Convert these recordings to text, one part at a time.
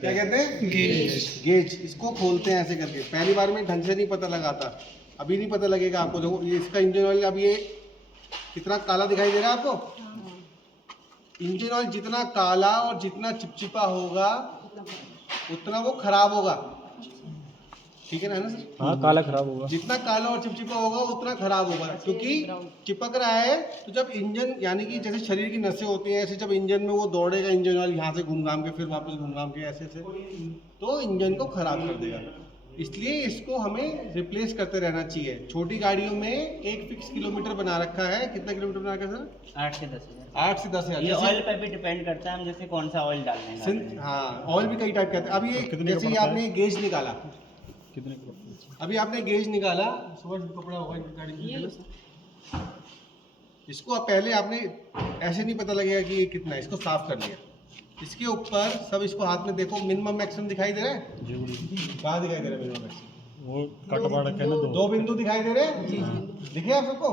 क्या कहते हैं? गेज। इसको खोलते हैं ऐसे करके। पहली बार में ढंग से नहीं पता लगाता, अभी नहीं पता लगेगा आपको। देखो ये इसका इंजन ऑयल, अब ये कितना काला दिखाई दे रहा है आपको। इंजन ऑयल जितना काला और जितना चिपचिपा होगा उतना वो खराब होगा, ठीक है ना सर? हाँ, काला खराब होगा। जितना काला और चिपचिपा होगा उतना खराब होगा, क्योंकि चिपक रहा है। तो जब इंजन, यानी कि जैसे शरीर की नसें होती हैं, ऐसे जब इंजन में वो दौड़ेगा, इंजन ऑयल यहाँ से घूम घाम के फिर वापस घूम घाम के ऐसे से, तो इंजन को खराब कर देगा। इसलिए इसको हमें रिप्लेस करते रहना चाहिए। छोटी गाड़ियों में एक फिक्स किलोमीटर बना रखा है। कितना किलोमीटर बना रखा है सर? 8 से 10 हज़ार। 8 से 10 हज़ार। ये ऑयल पर भी डिपेंड करता है, हम जैसे कौन सा ऑयल डालने हैं गाड़ी में। हाँ, ऑयल भी कई टाइप के आते हैं। अभी ये जैसे ये आपने गेज निकाला, कितने का? अभी आपने गेज निकाला, सुबह कपड़ा होगा इनकी गाड़ी में। इसको अब पहले आपने ऐसे नहीं पता लगेगा कि ये कितना है, इसको साफ कर लिया। इसके ऊपर सब, इसको हाथ में देखो, मिनिमम मैक्सिमम दिखाई दे रहा है? कहाँ दिखाई दे रहा है मिनिमम मैक्सिमम? वो कट पड़ा रखे ना दो बिंदु दिखाई दे रहे हैं। दिखे आप सबको?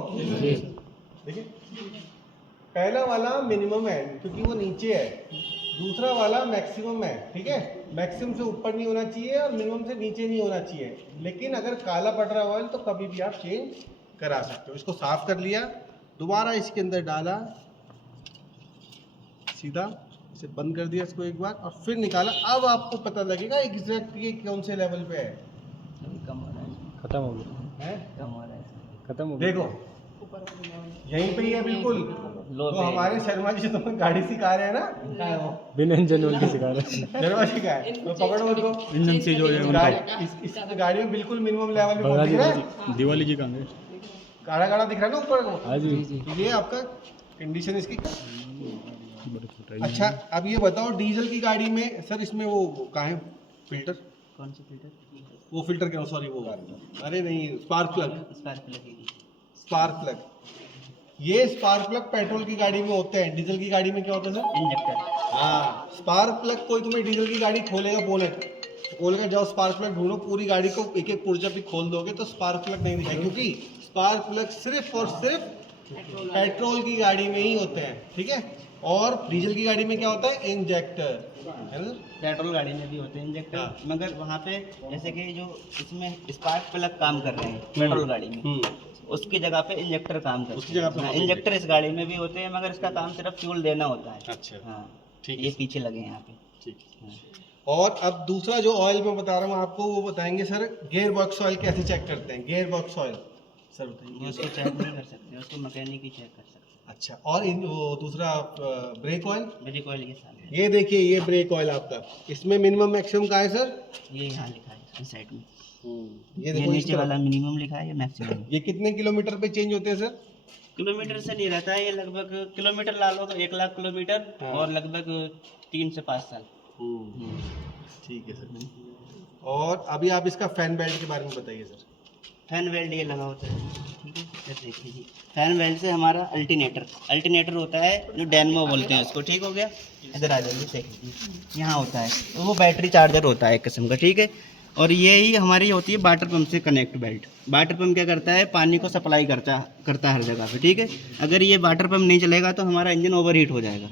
देखिए, पहला वाला मिनिमम है क्योंकि वो नीचे है, दूसरा वाला मैक्सिमम है, ठीक है? मैक्सिमम से ऊपर नहीं होना चाहिए और मिनिमम से नीचे नहीं होना चाहिए। लेकिन अगर काला पड़ रहा ऑयल तो कभी भी आप चेंज करा सकते हो। इसको साफ कर लिया, दोबारा इसके अंदर डाला, सीधा इसे बंद कर दिया इसको एक बार, और फिर निकाला। अब आपको पता लगेगा एग्जैक्ट ये कौन से लेवल पे है। अभी कम हो रहा है, खत्म हो गया, कम हो रहा है। खत्म हो गया। देखो यहीं पे ही है बिल्कुल। लो तो हमारे शर्मा जी जो तुम्हें गाड़ी सिखा रहे हैं ना, क्या है वो? बिना इंजन ऑयल के सिखा रहे हैं। शर्मा जी का है, तो पकड़ो उसको। इंजन से जो है उनका इस गाड़ी में बिल्कुल मिनिमम लेवल पे भगा दिख दी रहा है। दिवाली जी कहाँ गए? गाढ़ा गाढ़ा दिख रहा है ना ऊपर को। हाँ जी, ये आपका कंडीशन इसकी। बड़ा छोटा है। अच्छा, अब ये बताओ डीजल की गाड़ी में सर, इसमें वो कहाँ है फिल्टर? कौन सा फिल्टर? वो फिल्टर क्या, सॉरी वो, अरे नहीं, स्पार्क प्लग। स्पार्क लगेगी। स्पार्क प्लग, ये स्पार्क प्लग पेट्रोल की गाड़ी में होते हैं। डीजल की गाड़ी में क्या होता है सर? इंजेक्टर। हाँ, स्पार्क प्लग। कोई तुम्हें डीजल की गाड़ी खोलेगा, बोनेट खोलेगा, जाओ स्पार्क प्लग ढूंढो, पूरी गाड़ी को एक एक पुर्जा भी खोल दोगे तो स्पार्क प्लग नहीं दिखाएगा, क्योंकि स्पार्क प्लग सिर्फ और सिर्फ पेट्रोल की गाड़ी में ही होते हैं, ठीक है? और डीजल की गाड़ी में क्या होता है? इंजेक्टर, है ना? पेट्रोल गाड़ी में भी होते हैं इंजेक्टर, हाँ। मगर वहाँ पे जैसे कि जो इसमें स्पार्क प्लग काम कर रहे हैं पेट्रोल गाड़ी में, उसकी जगह पे इंजेक्टर काम करते हैं। उसकी जगह पे हाँ, इंजेक्टर इस गाड़ी में भी होते हैं, मगर इसका काम सिर्फ फ्यूल देना होता है। अच्छा, हाँ, ठीक ये है, पीछे लगे हैं यहाँ पे। ठीक है। हाँ। और अब दूसरा जो ऑयल मैं बता रहा हूँ आपको, वो बताएंगे सर। गियर बॉक्स ऑयल कैसे चेक करते हैं? गियर बॉक्स ऑयल सर ये बताइए। उसको चेक नहीं कर सकते, उसको मैकेनिक ही चेक कर सकते अच्छा, और इन वो दूसरा ब्रेक ऑयल, हैं। मेरी कोयल के साथ ये देखिए, ये ब्रेक ऑयल आपका, इसमें मिनिमम मैक्सिमम का है सर? ये यहाँ लिखा है इसकी साइड में, ये ये देखो इस नीचे तरफ। वाला मिनिमम लिखा है, ये मैक्सिमम। ये कितने किलोमीटर पे चेंज होते हैं सर? किलोमीटर से नहीं रहता है ये, लगभग किलोमीटर ला लो तो 1 लाख किलोमीटर, हाँ। और लगभग 3 से 5 साल। ठीक है सर। और अभी आप इसका फैन बेल्ट के बारे में बताइए सर। फैन वेल्ड ये लगा होता है, ठीक है? इधर देखिए जी, फैन वेल्ड से हमारा अल्टरनेटर होता है, जो डैनमो बोलते हैं उसको, ठीक हो गया? इधर आ जाइए, देखिए यहाँ होता है, तो वो बैटरी चार्जर होता है एक किस्म का, ठीक है? और ये ही हमारी होती है वाटर पंप से कनेक्ट बेल्ट। वाटर पंप क्या करता है? पानी को सप्लाई करता है हर जगह पे, ठीक है? अगर ये वाटर पंप नहीं चलेगा तो हमारा इंजन ओवरहीट हो जाएगा,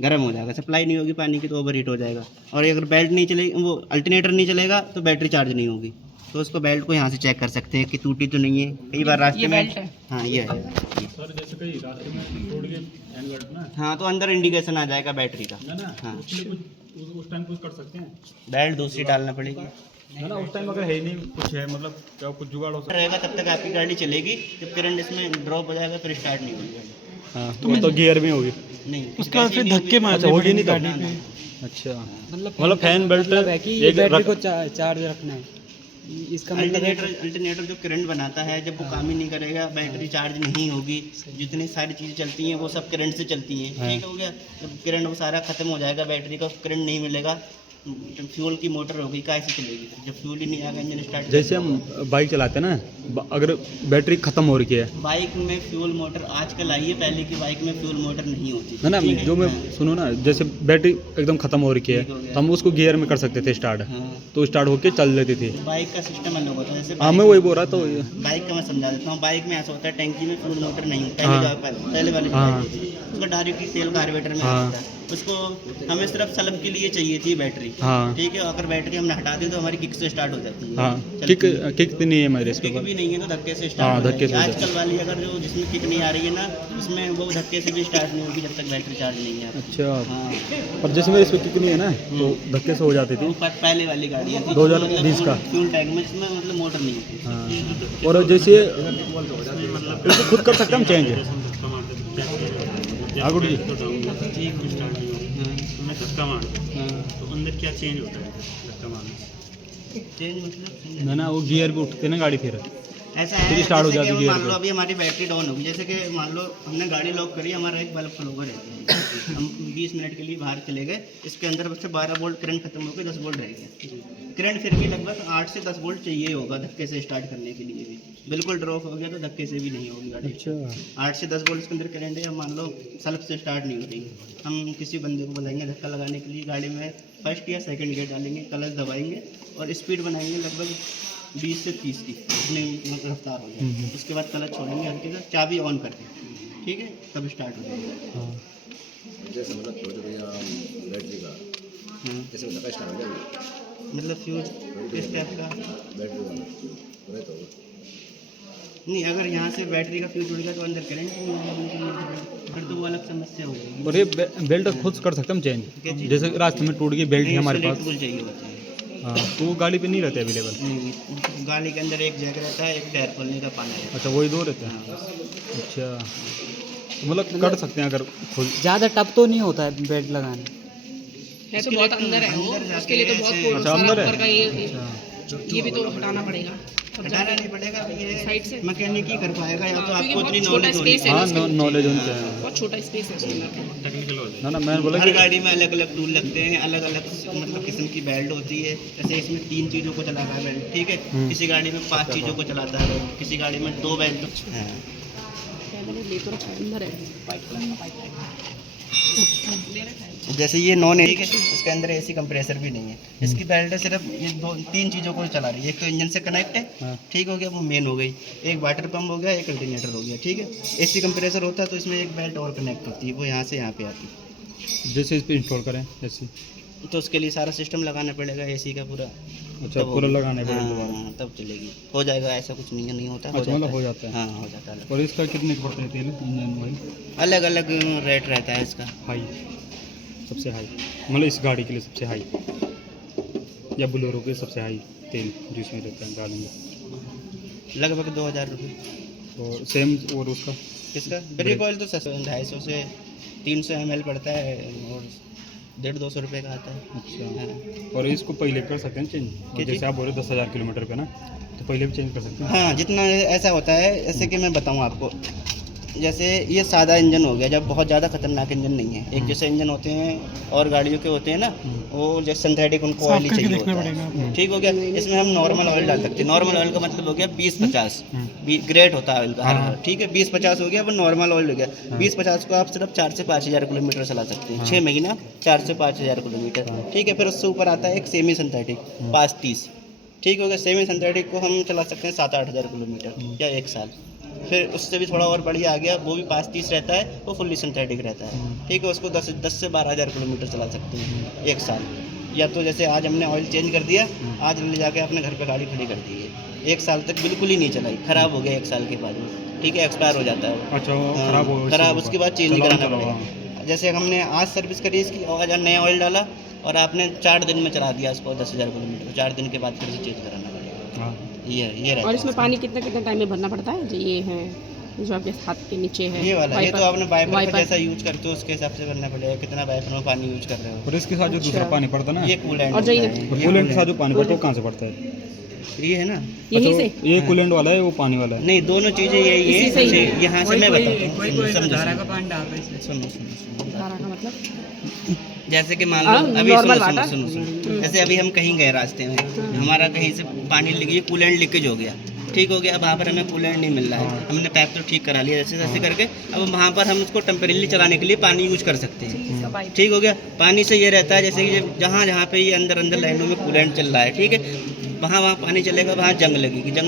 गर्म हो जाएगा, सप्लाई नहीं होगी पानी की तो ओवरहीट हो जाएगा। और अगर बेल्ट नहीं चलेगी, वो अल्टरनेटर नहीं चलेगा तो बैटरी चार्ज नहीं होगी। तो उसको बेल्ट को यहाँ से चेक कर सकते हैं कि टूटी तो नहीं है। कई बार रास्ते में, हाँ ये है, सर जैसे कहीं रास्ते में छोड़ के फैन बेल्ट ना, हाँ तो अंदर इंडिकेशन आ जाएगा बैटरी का। ना हाँ, उसके लिए कुछ उस टाइम कुछ कर सकते हैं बेल्ट दूसरी डालना पड़ेगी, ना? उस टाइम अगर है नहीं कुछ है, मतलब क्या कुछ जुगाड़ हो सकता रहेगा तब तक आपकी गाड़ी चलेगी। जब करंट इसमें ड्रॉप हो जाएगा फिर स्टार्ट नहीं होगी गाड़ी। है? हाँ, तो गियर में होगी। नहीं, उसका फिर धक्के मारने होगी पड़ेंगे नहीं गाड़ी गाड़ी पे। अच्छा, मतलब फैन बेल्ट है कि ये बैटरी को चार्ज रखना है, इसका मतलब है। अल्टरनेटर जो करंट बनाता है, जब वो काम ही नहीं करेगा, बैटरी चार्ज नहीं होगी, जितनी सारी चीज़ें चलती हैं वो सब करंट से चलती हैं, ठीक हो गया? जब करंट वो सारा खत्म हो जाएगा, बैटरी का करंट नहीं मिलेगा, जब फ्यूल की मोटर होगी कैसे चलेगी? जब फ्यूल ही नहीं आएगा इंजन स्टार्ट। जैसे हम बाइक चलाते हैं ना, अगर बैटरी खत्म हो रही है बाइक में फ्यूल मोटर आजकल आई है, पहले की बाइक में फ्यूल मोटर नहीं होती ना, ठीक है? जो मैं हाँ, सुनो ना, जैसे बैटरी एकदम खत्म हो रही है ठीक हो गया। तो हम उसको गियर में कर सकते थे स्टार्ट, हाँ, तो स्टार्ट होके चल लेती थी। बाइक का सिस्टम अलग होता है। जैसे हाँ, मैं वही बोल रहा तो बाइक का मैं समझा देता हूँ। बाइक में ऐसा होता है, टैंकी में फ्यूल मोटर नहीं होता, हाँ। पहले वाली हाँ। उसका डायरेक्ट तेल कार्बोरेटर में हाँ। होता है। उसको हमें सिर्फ सलब के लिए चाहिए थी बैटरी, हाँ ठीक है। अगर बैटरी हमने हटा दी तो हमारी किक से स्टार्ट हो जाती है। हाँ चलती किक है। किक तो नहीं है मेरे इस किक पे भी नहीं है तो धक्के से हाँ, स्टार्ट हो धक्के से हो जाती है। जाती आजकल वाली अगर जो जिसमें किक नहीं आ रही है ना, उसमें वो धक्के से भी स्टार्ट नहीं होगी जब तक बैटरी चार्ज नहीं है। अच्छा हाँ, पर जैसे मेरे इस पे किक नहीं है ना तो धक्के से हो जाती थी। वो पहले वाली गाड़ी है 2020 का। फ्यूल टैंक में, इसमें मतलब मोटर नहीं होती। हाँ और जैसे इसको खुद कर सकते हैं हम चेंज आगुड़ जी धक्का मार तो अंदर क्या चेंज होता है धक्का मारने से? चेंज मतलब ना ना वो गियर पे उठते ना गाड़ी फिर ऐसा फिर है, स्टार्ट हो जैसे कि जाती हम गियर मान लो पे। अभी हमारी बैटरी डाउन होगी, जैसे कि मान लो हमने गाड़ी लॉक करी, हमारा एक बल्ब फ्लो है, हम 20 मिनट के लिए बाहर चले गए, इसके अंदर बस 12 वोल्ट करंट खत्म हो गया, 10 वोल्ट रह गया। करंट फिर भी लगभग 8 से 10 वोल्ट चाहिए होगा धक्के से स्टार्ट करने के लिए भी। बिल्कुल ड्रॉप हो गया तो धक्के से भी नहीं होगी गाड़ी। अच्छा 8 से 10 वोल्ट के अंदर करंट है, मान लो सल्फ से स्टार्ट नहीं हो रही, हम किसी बंदे को बुलाएंगे धक्का लगाने के लिए, गाड़ी में फर्स्ट या सेकंड गियर डालेंगे, क्लच दबाएंगे और स्पीड बनाएंगे लगभग 20 से 30 की, अपनी रफ्तार हो जाए। उसके बाद क्लच छोड़ेंगे हल्के से, चाबी ऑन करके, ठीक है, तब स्टार्ट हो जाएगा। हाँ जैसे मतलब छोटे भैया बैटरी का जैसे धक्का स्टार्ट हो जाएगा मतलब फ्यूज किस टाइप का? बैटरी वाला वही तो नहीं, अगर यहाँ से बैटरी का फ्यूज उड़ गया तो अंदर करंट नहीं आएगा बिल्कुल, फिर तो वो अलग समस्या हो जाएगी। और ये बेल्ट खुद कर सकते हैं हम चेंज, जैसे रास्ते में टूट गई बेल्ट है हमारे पास, टूल चाहिए होता है। हाँ तो वो गाड़ी पे नहीं रहते अवेलेबल। नहीं, गाड़ी के अंदर एक जैक रहता है, एक टायर खोलने का पाना है। अच्छा वही दो रहते हैं। हाँ, बस। अच्छा तो मतलब कर सकते हैं अगर खुद। ज़्यादा टफ तो नहीं होता है बेल्ट लगाने? है तो बहुत अंदर है वो, अंदर उसके लिए तो बहुत जाके अच्छा, सारा अंदर है? ऊपर का ये भी तो हटाना पड़ेगा तब हटाना जाके। नहीं पड़ेगा, अभी ये साइड से। मैकेनिक ही कर पाएगा, या तो क्योंकि आपको बहुत इतनी छोटा नॉलेज होनी स्पेस है चाहिए। ना हाँ उसके नीचे। नॉलेज होनी चाहिए। बहुत छोटा स्पेस है उसके अंदर। टेक्निकल हो जाए। ना ना मैंने बोला हर कि गाड़ी में अलग अलग टूल लगते हैं, अलग अलग मतलब किस्म की बेल्ट होती है। जैसे इसमें 3 चीज़ों को चलाता है बेल्ट, ठीक है। किसी गाड़ी में 5 चीज़ों को चलाता है बेल्ट, किसी गाड़ी में 2 बेल्ट। हाँ, मैंने ले तो रखा है, अंदर है वाइट कलर का पाइप ले रखा है। जैसे ये नॉन है, ठीक है, इसके अंदर एसी कंप्रेसर भी नहीं है। इसकी बेल्ट है सिर्फ ये 2-3 चीज़ों को चला रही है। एक तो इंजन से कनेक्ट है, हाँ। ठीक हो गया, वो मेन हो गई। एक वाटर पंप हो गया, एक अल्टरनेटर हो गया, ठीक है। एसी कंप्रेसर होता है तो इसमें एक बेल्ट और कनेक्ट होती है, वो यहाँ से यहाँ पे आती है। जैसे इस पे इंस्टॉल करें जैसे। तो उसके लिए सारा सिस्टम लगाना पड़ेगा एसी का पूरा। अच्छा तब पूरा होगी। लगाने पड़ेगा दोबारा। हाँ, तब चलेगी, हो जाएगा, ऐसा कुछ नहीं है, नहीं होता, अच्छा मतलब हो जाता है। हाँ, हो जाता है। और इसका कितने का पड़ता है तेल इंजन ऑयल? अलग अलग रेट रहता है इसका। हाई सबसे हाई मतलब इस गाड़ी के लिए सबसे हाई या बोलेरो के सबसे हाई तेल जो इसमें रहता है डालेंगे लगभग 2000 रुपये। तो सेम और उसका किसका? ब्रेक ऑयल तो सस्ता 250 से 300 ml पड़ता है और 150-200 रुपये का आता है। अच्छा हाँ। और इसको पहले भी कर सकते हैं चेंज, और जैसे आप बोल रहे 10,000 किलोमीटर पे ना, तो पहले भी चेंज कर सकते हैं। हाँ, जितना ऐसा होता है, जैसे कि मैं बताऊँ आपको, जैसे ये सादा इंजन हो गया, जब बहुत ज़्यादा खतरनाक इंजन नहीं है। एक जैसे इंजन होते हैं और गाड़ियों के होते हैं ना, वो जैसे सिंथेटिक, उनको ऑयल ही चाहिए होता है, ठीक हो गया। इसमें हम नॉर्मल ऑयल डाल सकते हैं। नॉर्मल ऑयल का मतलब हो गया 20-50, ग्रेड होता है ऑयल का, ठीक है। 20-50 हो गया, वो नॉर्मल ऑयल हो गया। 20-50 को आप सिर्फ 4 से 5,000 किलोमीटर चला सकते हैं, 6 महीना 4 से 5,000 किलोमीटर, ठीक है। फिर उससे ऊपर आता है एक सेमी सिंथेटिक 530, ठीक हो गया। सेमी सिंथेटिक को हम चला सकते हैं 7-8 हज़ार किलोमीटर या 1 साल। फिर उससे भी थोड़ा और बढ़िया आ गया, वो भी 530 रहता है, वो फुल्ली सिंथेटिक रहता है, ठीक है। उसको 10 से 12 हज़ार किलोमीटर चला सकते हैं 1 साल। या तो जैसे आज हमने ऑयल चेंज कर दिया, आज ले जाके अपने घर पे गाड़ी खड़ी कर दी है, 1 साल तक बिल्कुल ही नहीं चलाई, ख़राब हो गया 1 साल के बाद में, ठीक है, एक्सपायर हो जाता है। अच्छा वो हाँ, खराब हो खराब, उसके बाद चेंज चलाओ, कराना चलाओ, पड़ेगा। जैसे हमने आज सर्विस करी इसकी और आज नया ऑयल डाला और आपने 4 दिन में चला दिया इसको 10,000 किलोमीटर, 4 दिन के बाद फिर से चेंज कराना पड़ेगा। हाँ। ये रहता और है। इसमें पानी कितना कितना टाइम में भरना पड़ता है? जो ये है, जो आपके हाथ के नीचे है, ये वाला, ये तो आपने वाइपर वाइपर। जैसा यूज करते हो उसके हिसाब से करना पड़ेगा, कितना वाइपर में पानी यूज कर रहे हो। और इसके साथ जो दूसरा अच्छा। पानी पड़ता है ना, ये कूलेंट और जो ये- कूलेंट के साथ जो पानी पड़ता है वो कहाँ से पड़ता है? ये है ना, यहीं अच्छा, से ये कूलेंट वाला है, वो पानी वाला है। नहीं, दोनों चीजें यही इसी से ही है। है। यहाँ से मैं बताता हूँ, समझो, धारा का पानी डालता है इसमें। सुनो। धारा का मतलब जैसे कि मान हाँ, लो अभी normal सुनो, वाटर। सुनो, सुनो, सुनो। जैसे अभी हम कहीं गए रास्ते में, हमारा कहीं से पानी लीक, कूलेंट लीकेज हो गया, ठीक हो गया। अब वहाँ पर हमें कूलेंट नहीं मिल रहा है, हमने पाइप तो ठीक करा लिया जैसे जैसे करके। अब वहाँ पर हम उसको टेम्परेरी चलाने के लिए पानी यूज कर सकते हैं, इसका पाइप ठीक हो गया। पानी से ये रहता है जैसे कि जहाँ जहाँ पे ये अंदर अंदर लाइनों में कूलेंट चल रहा है, ठीक है, वहाँ वहाँ पानी चलेगा, वहाँ जंग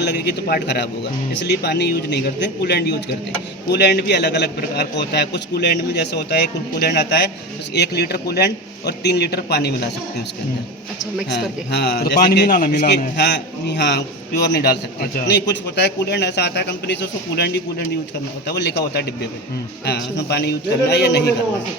लगेगी तो पार्ट खराब होगा, इसलिए पानी यूज नहीं करते, कूलेंट यूज करते हैं। कूलेंट भी अलग अलग प्रकार का होता है, कुछ कूलेंट में जैसे होता है कूलेंट आता है 1 लीटर कूलेंट और 3 लीटर पानी मिला सकते हैं उसके अंदर। अच्छा मिक्स करके। हाँ तो जैसे पानी कि मिलाना इसके- है। हाँ प्योर नहीं डाल सकते। अच्छा। नहीं, कुछ होता है कूलेंट ऐसा आता है कंपनी से, उसको कूलेंट यूज करना होता है, वो लिखा होता है डिब्बे पे। हाँ उसमें पानी यूज करना है या नहीं करना है।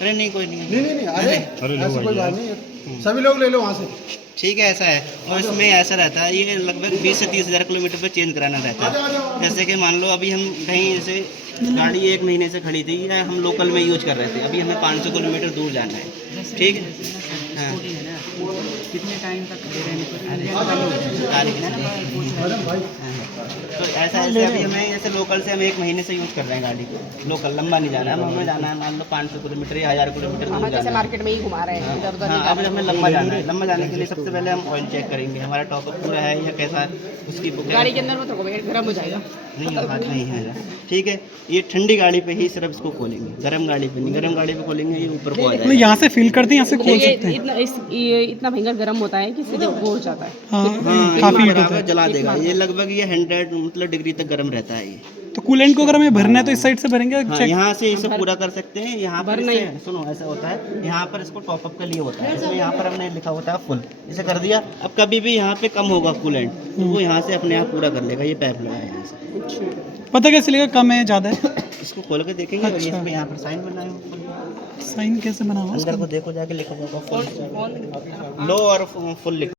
अरे नहीं कोई नहीं है। नहीं अरे अरे लो ऐसी कोई भाई बात नहीं है, सभी लोग ले लो वहाँ से। ठीक है ऐसा है, और इसमें ऐसा रहता है ये लगभग 20 से 30 हज़ार किलोमीटर पे चेंज कराना रहता है। जैसे कि मान लो अभी हम कहीं ऐसे गाड़ी 1 महीने से खड़ी थी या हम लोकल में यूज कर रहे थे, अभी हमें 500 किलोमीटर दूर जाना है, ठीक है। हाँ कितने टाइम तक खड़े रहने पर तो ऐसा ऐसे अभी हमें जैसे लोकल से हम 1 महीने से यूज़ कर रहे हैं गाड़ी को, लोकल लंबा नहीं जाना है, अब हमें जाना है मान लो 500 किलोमीटर या 1000 किलोमीटर दूर हाँ जैसे जाना है। मार्केट में ही घुमा रहे हैं इधर उधर हाँ नहीं अब हमें लंबा जाना है, लंबा जाने के लिए सबसे पहले हम ऑयल चेक करेंगे हमारा टॉपअप पूरा है या कैसा है, उसकी बुक गाड़ी के अंदर मत रखो भैया, गर्म हो जाएगा। नहीं वो बात नहीं है, ठीक है। ये ठंडी गाड़ी पे ही सिर्फ इसको खोलेंगे, गर्म गाड़ी पे नहीं, गर्म गाड़ी पे खोलेंगे ये ऊपर को आ जाएगा। यहाँ से फील करते हैं, यहाँ से खोल ये सकते हैं। ये इतना भयंकर गर्म होता है कि सीधे वो हो जाता है। हाँ हाँ काफी ये हीट होता बराबर है। जला देगा ये, लगभग ये 100 मतलब डिग्री तक गर्म रहता है ये। तो कूलेंट को अगर हमें भरना है तो इस साइड से भरेंगे, हाँ चेक। यहाँ से इसे पूरा कर सकते हैं, यहाँ पर भरना इसे सुनो ऐसा होता है, यहाँ पर इसको टॉपअप के लिए होता है, इसमें यहाँ पर हमने लिखा होता है फुल, इसे कर दिया। अब कभी भी यहाँ पे कम होगा कूलेंट तो वो यहाँ से अपने आप पूरा कर लेगा, ये पाइप लगा है यहाँ से। पता कैसे लगेगा कम है ज़्यादा है? इसको खोल के देखेंगे और अच्छा। इसमें यहाँ पर साइन बनाए हो, साइन कैसे बना हुआ अंदर को देखो जाके लिखा होगा फुल लो और फुल लिखा।